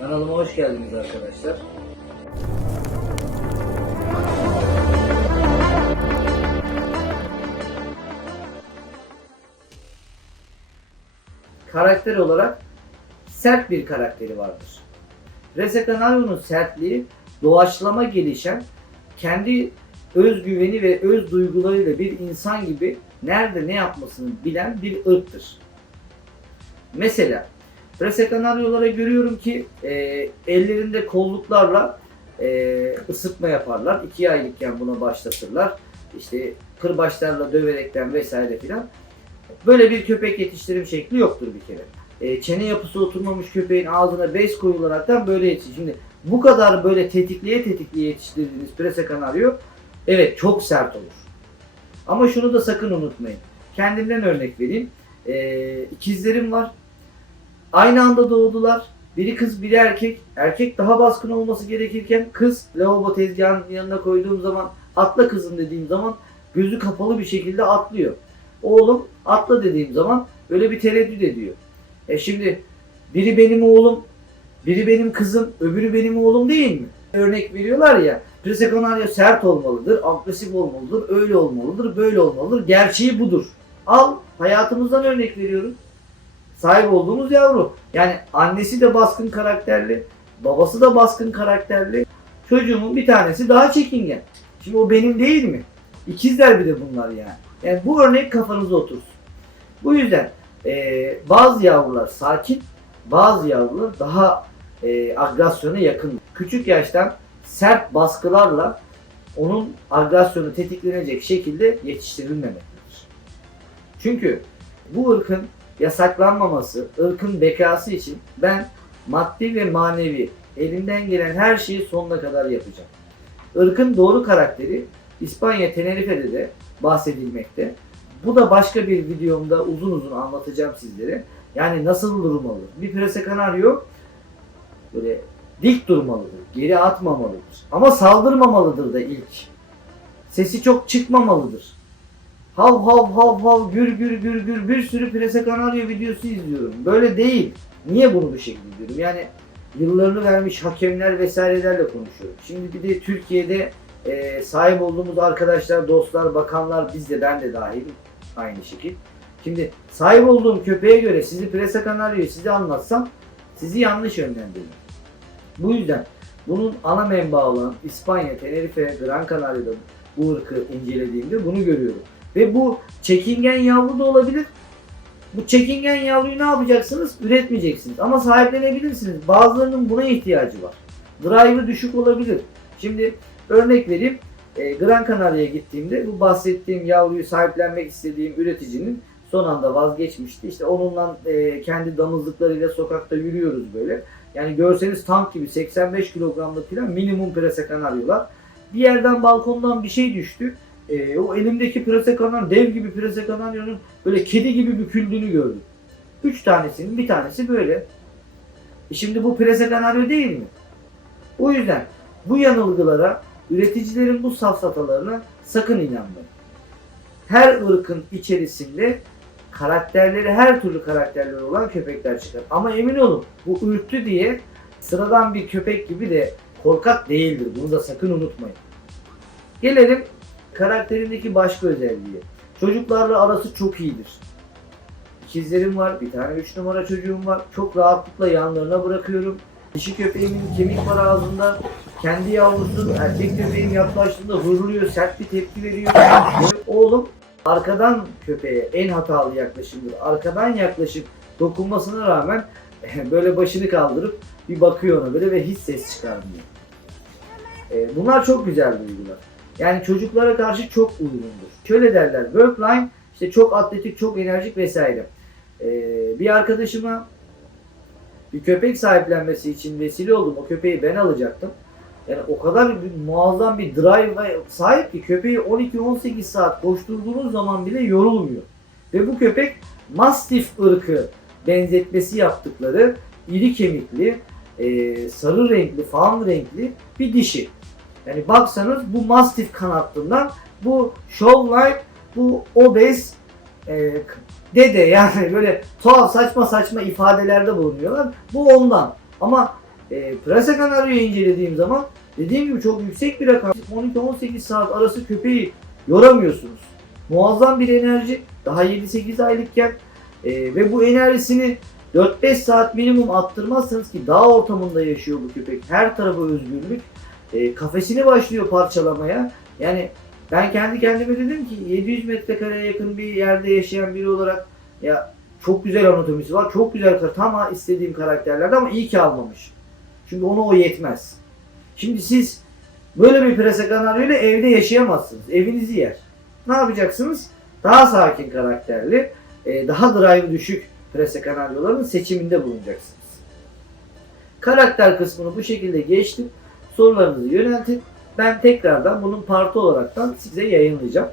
Kanalıma hoş geldiniz arkadaşlar. Karakter olarak sert bir karakteri vardır. Resekanaryo'nun sertliği doğaçlama gelişen, kendi özgüveni ve öz duygularıyla bir insan gibi nerede ne yapmasını bilen bir ırktır. Mesela Presekanaryolara görüyorum ki e, ellerinde kolluklarla e, ısıtma yaparlar. İki aylıkken buna başlatırlar. İşte kırbaçlarla döverekten vesaire filan. Böyle bir köpek yetiştirim şekli yoktur bir kere. E, çene yapısı oturmamış köpeğin ağzına bez koyularaktan böyle yetiştir. Şimdi bu kadar böyle tetikliye tetikliye yetiştirdiğiniz presekanaryo evet çok sert olur. Ama şunu da sakın unutmayın. Kendimden örnek vereyim. E, ikizlerim var. Aynı anda doğdular. Biri kız biri erkek. Erkek daha baskın olması gerekirken kız lavabo tezgahının yanına koyduğum zaman atla kızım dediğim zaman gözü kapalı bir şekilde atlıyor. Oğlum atla dediğim zaman böyle bir tereddüt ediyor. E şimdi biri benim oğlum, biri benim kızım, öbürü benim oğlum değil mi? Örnek veriyorlar ya, Presekonaryo sert olmalıdır, agresif olmalıdır, öyle olmalıdır, böyle olmalıdır. Gerçeği budur. Al, hayatımızdan örnek veriyorum sahip olduğumuz yavru. Yani annesi de baskın karakterli, babası da baskın karakterli. Çocuğumun bir tanesi daha çekingen. Şimdi o benim değil mi? İkizler bir de bunlar yani. Yani bu örnek kafanıza otursun. Bu yüzden eee, bazı yavrular sakin, bazı yavrular daha eee agresyona yakın. Küçük yaştan sert baskılarla onun agresyonu tetiklenecek şekilde yetiştirilmemektedir. Çünkü bu ırkın yasaklanmaması, ırkın bekası için ben maddi ve manevi elimden gelen her şeyi sonuna kadar yapacağım. Irkın doğru karakteri İspanya Tenerife'de de bahsedilmekte. Bu da başka bir videomda uzun uzun anlatacağım sizlere. Yani nasıl durmalı? Bir prese kanaryo böyle dik durmalıdır, geri atmamalıdır. Ama saldırmamalıdır da ilk. Sesi çok çıkmamalıdır. Hav hav hav hav gür gür gür gür bir sürü prese kanaryo videosu izliyorum. Böyle değil. Niye bunu bu şekilde diyorum? Yani yıllarını vermiş hakemler vesairelerle konuşuyorum. Şimdi bir de Türkiye'de e, sahip olduğumuz arkadaşlar, dostlar, bakanlar, biz de ben de dahil aynı şekil. Şimdi sahip olduğum köpeğe göre sizi prese kanaryoyu size anlatsam sizi yanlış yönlendiririm. Bu yüzden bunun ana menbaı olan İspanya, Tenerife, Gran Canaria'da bu ırkı incelediğimde bunu görüyorum. Ve bu çekingen yavru da olabilir. Bu çekingen yavruyu ne yapacaksınız? Üretmeyeceksiniz. Ama sahiplenebilirsiniz. Bazılarının buna ihtiyacı var. Drive'ı düşük olabilir. Şimdi örnek vereyim. E, Gran Canaria'ya gittiğimde bu bahsettiğim yavruyu sahiplenmek istediğim üreticinin son anda vazgeçmişti. İşte onunla e, kendi damızlıklarıyla sokakta yürüyoruz böyle. Yani görseniz tank gibi 85 kilogramlık falan minimum prese kanaryolar. Bir yerden balkondan bir şey düştü. E, o elimdeki kanar, dev gibi prese kanaryonun böyle kedi gibi büküldüğünü gördüm. Üç tanesinin bir tanesi böyle. E şimdi bu kanaryo değil mi? O yüzden bu yanılgılara, üreticilerin bu safsatalarına sakın inanmayın. Her ırkın içerisinde karakterleri, her türlü karakterleri olan köpekler çıkar. Ama emin olun bu ürktü diye sıradan bir köpek gibi de korkak değildir. Bunu da sakın unutmayın. Gelelim karakterindeki başka özelliği. Çocuklarla arası çok iyidir. İkizlerim var, bir tane 3 numara çocuğum var. Çok rahatlıkla yanlarına bırakıyorum. Dişi köpeğimin kemik var ağzında. Kendi yavrusu erkek köpeğim yaklaştığında hırlıyor, sert bir tepki veriyor. Oğlum arkadan köpeğe en hatalı yaklaşımdır. Arkadan yaklaşıp dokunmasına rağmen böyle başını kaldırıp bir bakıyor ona böyle ve hiç ses çıkarmıyor. E, bunlar çok güzel duygular. Yani çocuklara karşı çok uygundur. Şöyle derler, workline işte çok atletik, çok enerjik vesaire. E, bir arkadaşıma bir köpek sahiplenmesi için vesile oldum. O köpeği ben alacaktım. Yani o kadar bir, muazzam bir drive sahip ki köpeği 12-18 saat koşturduğunuz zaman bile yorulmuyor. Ve bu köpek Mastiff ırkı benzetmesi yaptıkları iri kemikli, e, sarı renkli, fawn renkli bir dişi. Yani baksanız bu Mastiff kanatlından bu Showline, bu obez e, dede yani böyle tuhaf saçma saçma ifadelerde bulunuyorlar. Bu ondan. Ama E, Prasa Kanaryo'yu incelediğim zaman dediğim gibi çok yüksek bir rakam. 12-18 saat arası köpeği yoramıyorsunuz. Muazzam bir enerji. Daha 7-8 aylıkken e, ve bu enerjisini 4-5 saat minimum attırmazsanız ki dağ ortamında yaşıyor bu köpek. Her tarafı özgürlük. E, kafesini başlıyor parçalamaya. Yani ben kendi kendime dedim ki 700 metrekareye yakın bir yerde yaşayan biri olarak ya çok güzel anatomisi var. Çok güzel tam istediğim karakterlerde ama iyi ki almamış. Çünkü ona o yetmez. Şimdi siz böyle bir prese kanaryoyla evde yaşayamazsınız. Evinizi yer. Ne yapacaksınız? Daha sakin karakterli, e, daha drive düşük prese kanaryoların seçiminde bulunacaksınız. Karakter kısmını bu şekilde geçtim. Sorularınızı yöneltin. Ben tekrardan bunun partı olaraktan size yayınlayacağım.